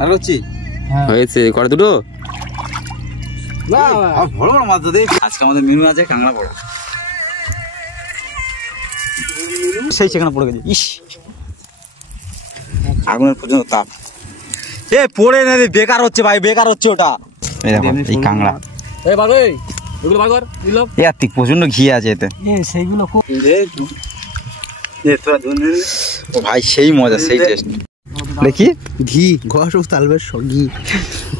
আর হচ্ছে হয়েছে করে দুটো বড় বড় মাছ তো দেখ। আজকে আমাদের মেনু আছে কাঁকড়া বড়, সেই সেখানে পড়ে গেছে। ইস আগুনের পর্যন্ত তাপ। এ পড়ে না বেকার হচ্ছে ভাই, বেকার হচ্ছে ওটা। এই দেখো এই কাঁকড়া, প্রচন্ড ঘি আছে এতে। সেইগুলো ভাই সেই মজা, সেই টেস্ট। দেখি ঘি ঘর তালবের ঘি।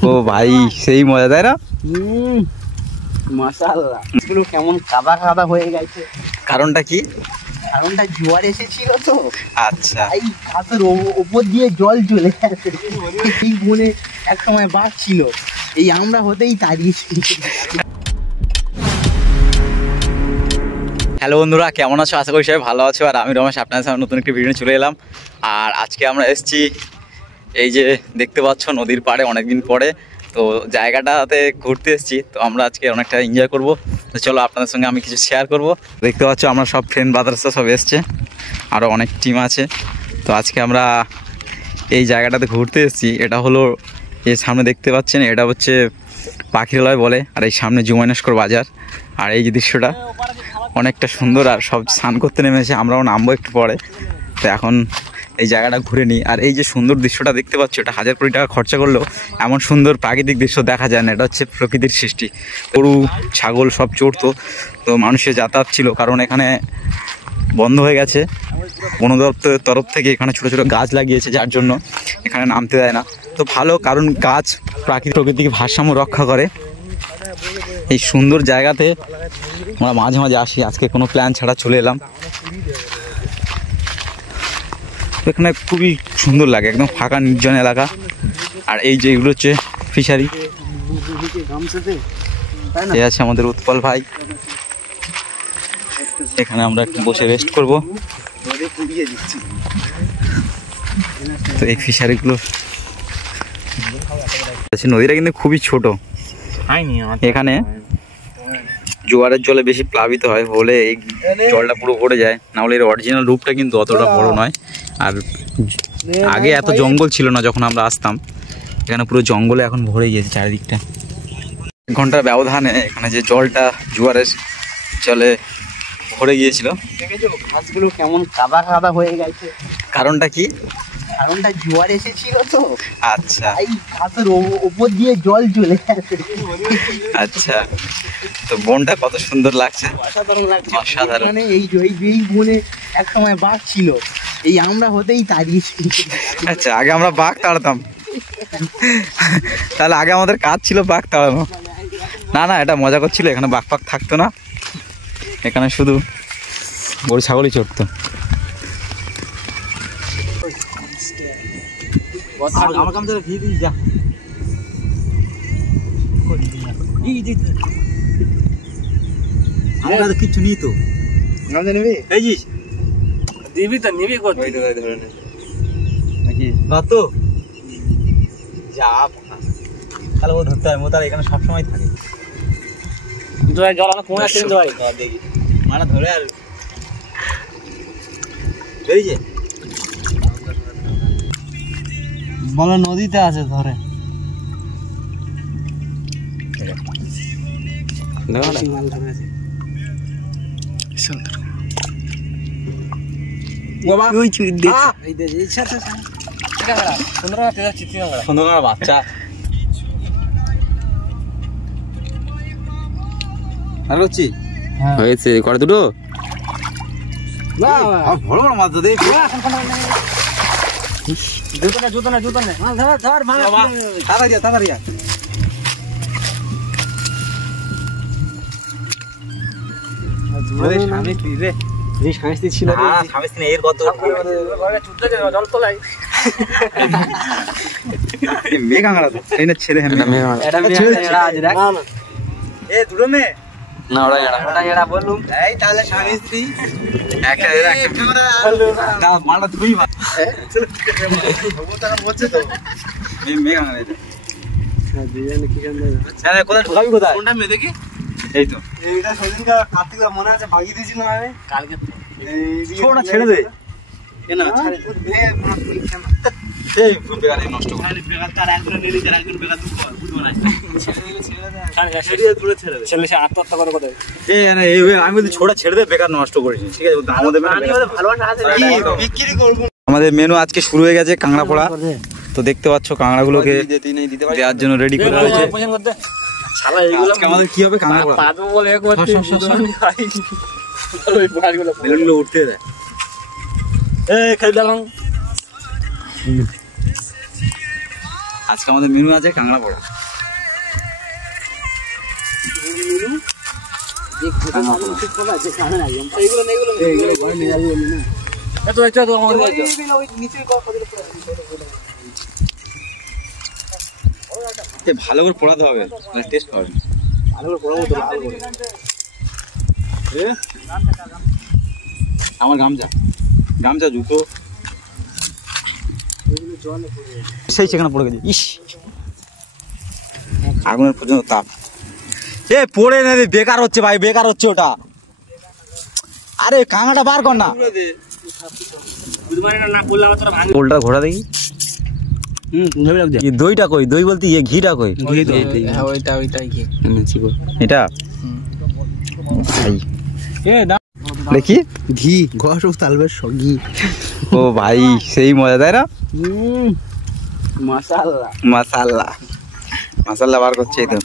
ও ভাই সেই মজা, তাই না? মাশাআল্লাহ, এগুলো কেমন কাদা কাদা হয়ে গেছে। কারণটা কি? কারণটা জোয়ার এসেছিল তো। আচ্ছা, এই ঘাসের উপর দিয়ে জল চলে গেছে। এই বনে এক সময় বাঘ ছিল, এই আমরা হতেই তাড়িয়েছি। হ্যালো বন্ধুরা, কেমন আছো? আশা করি সবাই ভালো আছো। আর আমি রমেশ, আপনার সামনে নতুন একটি ভিডিও চলে এলাম। আর আজকে আমরা এসেছি এই যে দেখতে পাচ্ছ নদীর পাড়ে, অনেকদিন পরে তো জায়গাটাতে ঘুরতে এসেছি। তো আমরা আজকে অনেকটা এনজয় করব। তো চলো আপনাদের সঙ্গে আমি কিছু শেয়ার করব। দেখতে পাচ্ছ আমরা সব ফ্রেন্ড ব্রাদার্সরা সব এসছে, আরও অনেক টিম আছে। তো আজকে আমরা এই জায়গাটাতে ঘুরতে এসেছি। এটা হলো এই সামনে দেখতে পাচ্ছেন, এটা হচ্ছে পাখিরালয় বলে। আর এই সামনে জুমানেস্কর বাজার। আর এই যে দৃশ্যটা অনেকটা সুন্দর। আর সব স্নান করতে নেমেছে, আমরাও নামবো একটু পরে। তো এখন এই জায়গাটা ঘুরে নিই। আর এই যে সুন্দর দৃশ্যটা দেখতে পাচ্ছ, এটা 1000 কোটি টাকা খরচা করলেও এমন সুন্দর প্রাকৃতিক দৃশ্য দেখা যায় না। এটা হচ্ছে প্রকৃতির সৃষ্টি। গরু ছাগল সব চড়তো, তো মানুষের যাতায়াত ছিল, কারণ এখানে বন্ধ হয়ে গেছে। বন দপ্তরের তরফ থেকে এখানে ছোটো ছোটো গাছ লাগিয়েছে, যার জন্য এখানে নামতে দেয় না। তো ভালো, কারণ গাছ প্রকৃতিক ভারসাম্য রক্ষা করে। এই সুন্দর জায়গাতে আমরা মাঝে মাঝে আসি। আজকে কোনো প্ল্যান ছাড়া চলে এলাম। এখানে খুবই সুন্দর লাগে, একদম ফাঁকা নির্জন এলাকা। আর এই যে এগুলো হচ্ছে ফিশারি। এই আছে আমাদের উৎপল ভাই, এখানে আমরা একটু বসে রেস্ট করব। তো এই ফিশারিগুলো, নদীটা কিন্তু খুবই ছোট। এখানে জোয়ারের জলে বেশি প্লাবিত হয়, হলে এই জলটা পুরো ভরে যায়। না হলে এর অরিজিনাল রূপটা কিন্তু অতটা বড় নয়। আর আগে এত জঙ্গল ছিল না যখন আমরা আসতাম, এখানে পুরো জঙ্গলে এখন ভরে গিয়েছে চারিদিকটা। 1 ঘন্টার ব্যবধানে এখানে যে জলটা জোয়ারের জলে ভরে গিয়েছিল। ঘাসগুলো কেমন কাদা কাদা হয়ে গেছে। কারণটা কি? কারণটা জোয়ার এসেছিল তো। আচ্ছা, এই ঘাসের উপর দিয়ে জল চলে গেছে। আচ্ছা, তো বনটা কত সুন্দর লাগছে, অসাধারণ লাগছে। অসাধারণ। মানে এই বনে এক সময় বাঘ ছিল, এই আমরা হতেই তাড়িয়েছি। আচ্ছা, আগে আমরা বাঘ তাড়াতাম, তাহলে আগে আমাদের কাজ ছিল বাঘ তাড়ানো। না না, এটা মজা করছিল, এখানে বাঘ পাক থাকতো না, এখানে শুধু গরু ছাগলই চড়তো। আমার কাম ঘি দিস যা, আমরা তো কিচ্ছু নিই তো। এই জিস দিবি তো, নিবি করতে নাকি তো যা, তাহলে ও ধরতে হয়। ও তার এখানে সবসময় থাকে। জল কোন দেখি মারা ধরে। আর বেরিয়েছে বলো, নদীতে আছে ধরে। বাচ্চা আর হচ্ছে হয়েছে করে দুটো বড় বড় মাছ তো দেখ। ছিল এর কত মেয়ে কাঁকড়া তো ছেলে দুটো মেয়ে না, ওরা এরা বললুম এই তাহলে স্বামী স্ত্রী একটা মালটা তুই বলছে তো মেয়ে কাঁকড়া। কোথায় ঢোকাবি, কোথায় কোনটা মেয়ে দেখি? এই তো এইটা সেদিনকার কার্তিক মনে আছে, ভাগিয়ে দিয়েছিলাম আমি কালকে। ছোটটা ছেড়ে দে, কেন এই বেকারে নষ্ট করে। তার একজন নিলে যার একজন বেকার দুঃখ বুঝবো না আমি বলছি ছোড়া ছেড়ে দে, বেকার নষ্ট করিস ঠিক আছে, দামও দেবে না। বিক্রি করবো। আমাদের মেনু আজকে শুরু হয়ে গেছে কাঁকড়া পোড়া। তো দেখতে পাচ্ছ কাঁকড়াগুলোকে দেওয়ার জন্য রেডি করে রয়েছে। আজকে আমাদের কি হবে কাঁকড়া পোড়া। বেলুনগুলো উঠতে দেয়। আজকে আমাদের মেনু আছে কাঁকড়া পোড়া। ভালো করে পোড়াতে হবে, টেস্ট হবে। আমার গামছা গামছা জুতো সেই সেখানে পড়ে গেছে। ইস আগুনের পর্যন্ত তাপ। এ পড়ে না রে, বেকার হচ্ছে ভাই, বেকার হচ্ছে ওটা। আরে কাঁকড়াটা বার কর না। পোলটা ঘোরা দেখি। দইটা কই? দই বলতে ইয়ে ঘিটা কই? এটা ভাই দেখি ঘি ঘষ তালবের ঘি। ও ভাই সেই মজা, তাই না? মাশাআল্লাহ মাশাআল্লাহ মাশাআল্লাহ বার করছে এই তো।